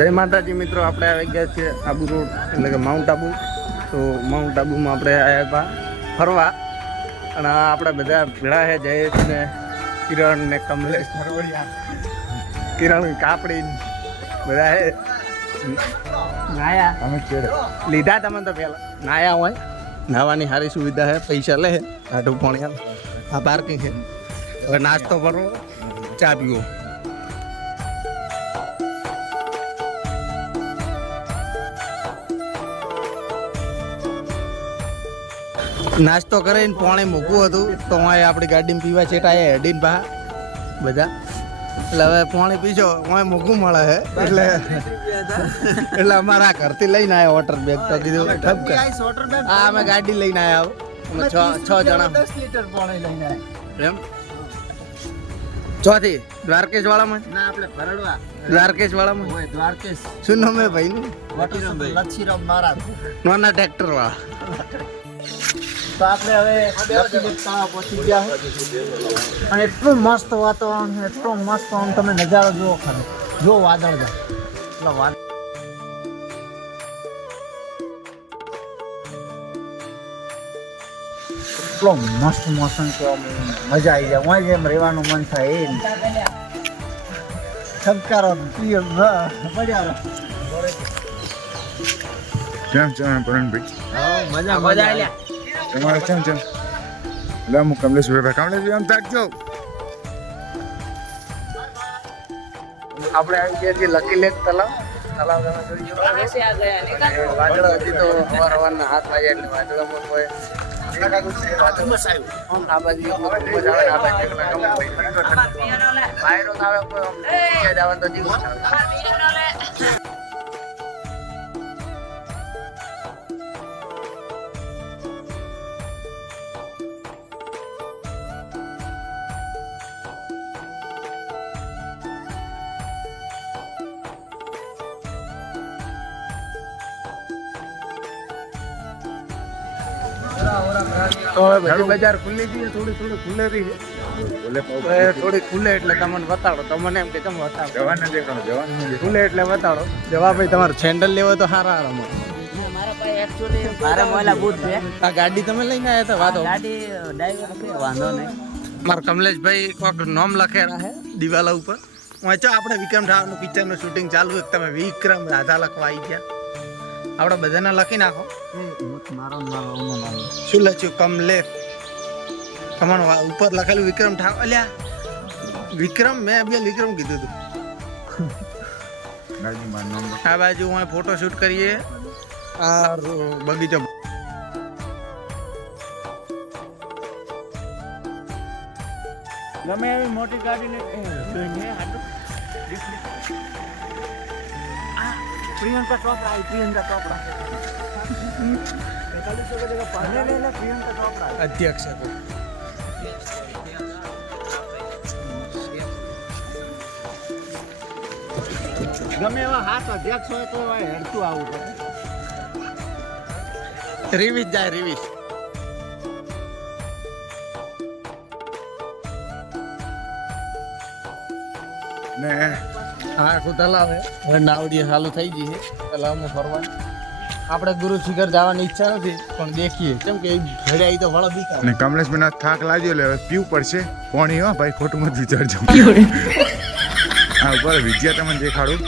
જય માતાજી મિત્રો આપણે આવી ગયા છીએ આબુ રોડ એટલે કે માઉન્ટ આબુ. તો માઉન્ટ આબુમાં આપણે આવ્યા હતા ફરવા. અને આપણે બધા ભેળા છે જયેશ ને કિરણ ને કમલેશ કિરણ કાપડી બધા છે નાયા. અમે ચેડે લીધા તમે તો પહેલા. નાયા હોય. નાવાની સારી સુવિધા છે પૈસા લે આટું પાણી આ પાર્કિંગ છે હવે નાસ્તો ફરવો ચા પીવો. નાસ્તો કરીને પોણે મૂકવું હતું. તો અહીં આપણી ગાડીમાં પીવા છેટા એ હેડીને બહાર બધા. એટલે હવે પોણી પીશો હું મૂકવું મળે હે. એટલે એટલે અમારા ઘરથી લઈને આવ્યા વોટર બેગ. તો કીધું ઠપકે. હા અમે ગાડી લઈને આવ્યા અમે છ છ જણા. દસ લીટર પાણી લઈને એમ? ચોથી દ્વારકેશ વાળામાં ના આપણે ભરડવા. દ્વારકેશ વાળામાં હોય દ્વારકેશ. શું નામ હે ભાઈ નું લચ્છીરામ મહારાજ. નાના ટ્રેક્ટર વાળા તો આપણે હવે પહોંચી ગયા છે અને એટલું મસ્ત વાતાવરણ છે એટલો મસ્ત આમ તમે નજારો જુઓ ખાલી. જો વાદળ જાય એટલે વાદળ એટલો મસ્ત મોસમ કે મજા આવી જાય. હું જેમ રહેવાનું મન થાય એ પ્રિય પડ્યા રહો. કેમ છે પરણભાઈ મજા મજા આવી. તમારે કેમ છે લે હું કમલેશ ભાઈ કમલેશ ભાઈ આમ તાકજો આપણે આવી ગયા છીએ લકી લેક તલાવ તલાવ તમે જોઈ શકો વાદળો હજી તો અવાર અવારના હાથ વાગ્યા એટલે વાદળોમાં કોઈ આ બાજુ આ બાજુ આવે કોઈ જવાનું તો જીવ તો બધી બજાર ખુલ્લી ગઈ છે, થોડી થોડી છે. બોલે તો એ થોડી ખુલ્લે એટલે તમને બતાડો. તમને એમ કે તમે બતાડો. જવાન દેખાડો જવાન નથી એટલે બતાડો. જવા ભાઈ તમારે સેન્ડલ લેવો તો સારા રમો મારે મોલા બૂટ છે. આ ગાડી તમે લઈને આવ્યા હતા? વાતો. ગાડી વાંધો નહીં. મારા કમલેશભાઈ કોઈક નોમ લખેલા છે દિવાલા ઉપર. વાંચો આપણે વિક્રમ ઠાકોરનું પિક્ચરનું શૂટિંગ ચાલુ છે તમે વિક્રમ રાધા લખવા આવી ગયા. આપણે બધાને લખી નાખો. શું લખ્યું? કમલેશ કમણ ઉપર લખેલું વિક્રમ ઠાકોર અલ્યા, વિક્રમ, મેં બે વિક્રમ કીધું હતું. આ બાજુ હું ફોટો શૂટ કરીએ. આ બગીચો ગમે એવી મોટી ગાડી પ્રિયંકા ચોપડા આવી પ્રિયંકા ચોપડા. પ્રિયંકા ચોપડા અધ્યક્ષ હતો ગમે એવા હાથ અધ્યક્ષ હોય તો હેડતું આવું પડે. રિવીસ જાય રિવિઝ ને હા આખું તલાવ છે હવે નાવડી ચાલુ થઈ ગઈ છે. તલાવમાં ફરવાનું આપણે ગુરુ શિખર જવાની ઈચ્છા નથી પણ દેખીએ. કેમ કે ઘડાઈ તો વળ બીકા ને કમલેશભાઈ ના થાક લાગ્યો એટલે હવે પીવું પડશે. પાણી હો ભાઈ ખોટું મત વિચારજો. હા ઉપર વિદ્યા તમને દેખાડું.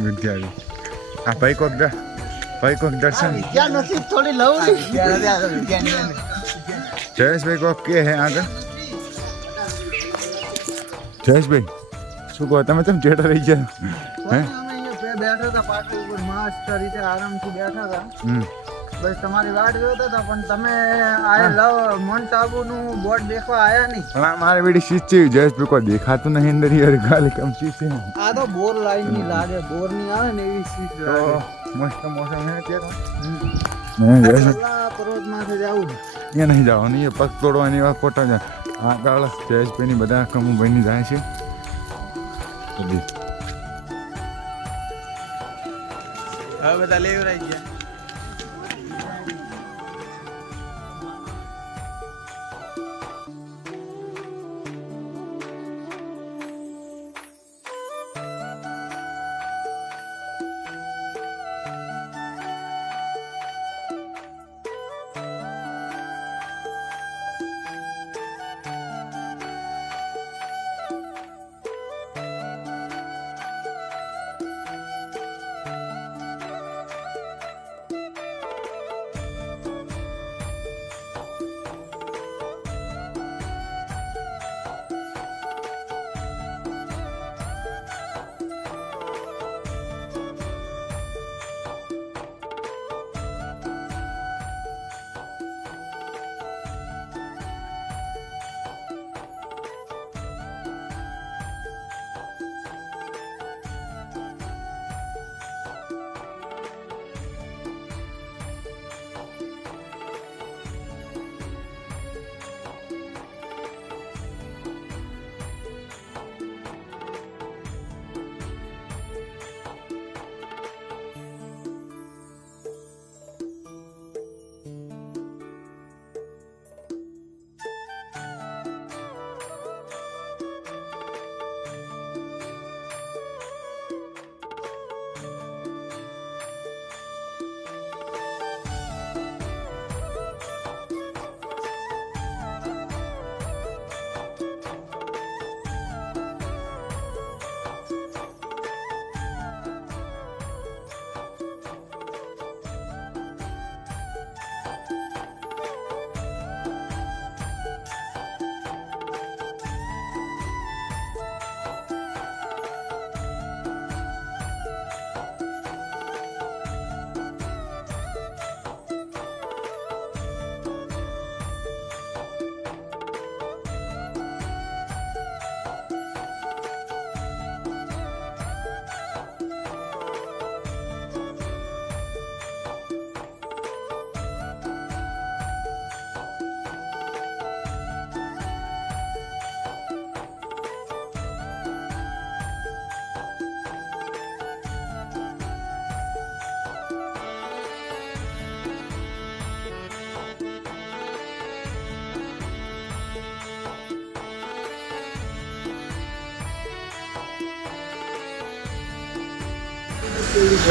વિદ્યા આ હા ભાઈ કોક દ- ભાઈ કોક દર્શન. ક્યાં નથી થોડી લવલી જયેશભાઈ કોક કે હે આગળ. જયેશભાઈ શું કહો? તમે તેમ ચેટા રહી ગયા. હે? બેઠા હતા પાટી ઉપર મસ્ત રીતે આરામથી બેઠા હતા. બસ તમારી વાટ જોતા હતા પણ તમે આય લવ મન સાબુ નું બોર્ડ દેખવા આયા નહીં? પણ આ મારે બેટી શીત છે જયેશભાઈ કોઈ દેખાતું નહીં અંદર યાર ગાલી કમ આ તો બોર લાઈનની લાગે બોરની આવે ને એવી લાગે. મસ્ત મોસમ હે પેલા પર્વતમાંથી જવું. અહીંયા નહીં જવાનું એ પગ તોડવાની વાત ખોટા છે. આગળ જયેશભાઈની બધા કમુભાઈની જાય છે. બધા લેવરાઈ ગયા.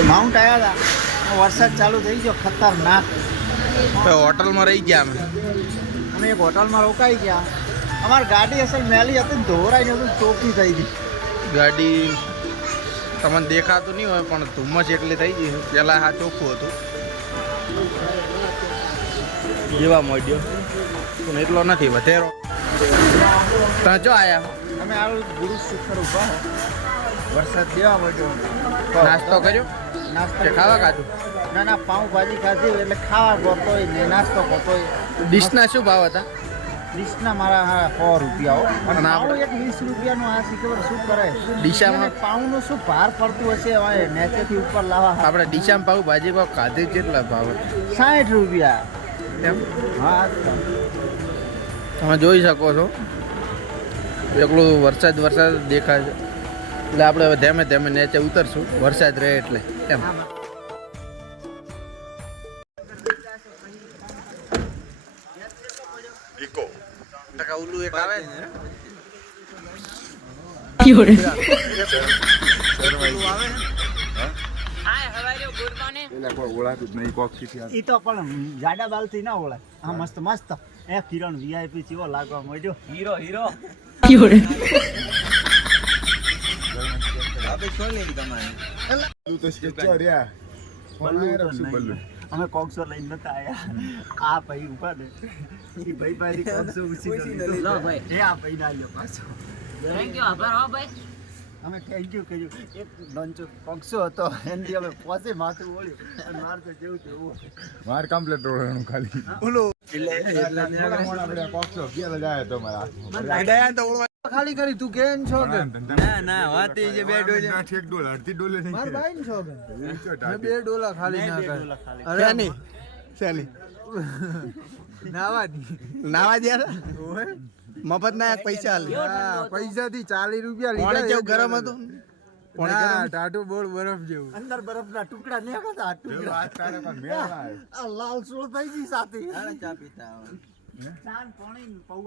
માઉન્ટ આવ્યા હતા વરસાદ ચાલુ થઈ ગયો ખતરનાક. તો હોટલમાં રહી ગયા અમે. અમે એક હોટલમાં રોકાઈ ગયા. અમારી ગાડી અસલ મેલી હતી ધોરાઈ નતું ચોખ્ખી થઈ ગઈ. ગાડી તમને દેખાતું નહીં હોય પણ ધુમ્મસ એટલી થઈ ગઈ. પેલા હા ચોખ્ખું હતું. જેવા મોડ્યો પણ એટલો નથી વધેરો. ત્યાં જો આયા. અમે આવું ગુરુ શિખર ઊભા. વરસાદ દેવા મળ્યો નાસ્તો કર્યો? નાસ્તો ખાવા ખાધું? ના ના પાઉં ભાજી ખાધી એટલે ખાવા ગોતો ને નાસ્તો ગોતોય. ડીશના શું ભાવ હતા? ડીશના મારા સો રૂપિયા. અને અને એક વીસ રૂપિયાનું આ શી શું કરે? ડીશામાં પાઉંનું શું ભાર પડતું હશે? હવે નેચેથી ઉપર લાવવા આપણે ડીશામાં પાઉં ભાજી ભાવ ખાધી કેટલા ભાવ સાઠ રૂપિયા. એમ? હા તમે જોઈ શકો છો. એકલું વરસાદ વરસાદ દેખાય છે. એટલે આપણે હવે ધેમે ધીમે નીચે ઉતરશું. વરસાદ રહે એટલે. એમ. જાડા બાલથી ના ઓળાય. હા મસ્ત મસ્ત. એ કિરણ વીઆઈપી ચીવો લાગવા મળ્યો હીરો હીરો.，તું તો તો. બલ્લુ અમે કોક્સો લઈને નતા આયા આ ભાઈ ઊભા ને એ ભાઈ ભાઈ કોક્સો ઉછી લો ભાઈ. એ આ ભાઈ ના લ્યો પાછો થેન્ક યુ આભાર હો ભાઈ અમે થેન્ક યુ કહ્યું એક લોન્ચો કોક્સો હતો એનથી અમે પોસે માથું ઓળ્યું અને માર તો જેવું તેવું માર કમ્પ્લીટ ઓળવાનું ખાલી ઓલો એટલે આપણે કોકસો ગયા જાય તો મારા ખાલી કરી તું કેમ છો કે? ના ના વાત એ જે બે ડોલે. ઠેક ડોલ અડધી ડોલે નહીં માર ભાઈ છો કે? બે ડોલા ખાલી ના કર અરે ની ચાલી નાવા દે મફત ના પૈસા હાલ પૈસા થી ચાલીસ રૂપિયા કોણે કેવું ગરમ હતું? ટાટુ બોળ બરફ જેવું. અંદર બરફ ના ટુકડા. ટુકડા ના લાલ સોળ થઈ ગઈ સાથે. ચા પીતા પાણી પૌવા.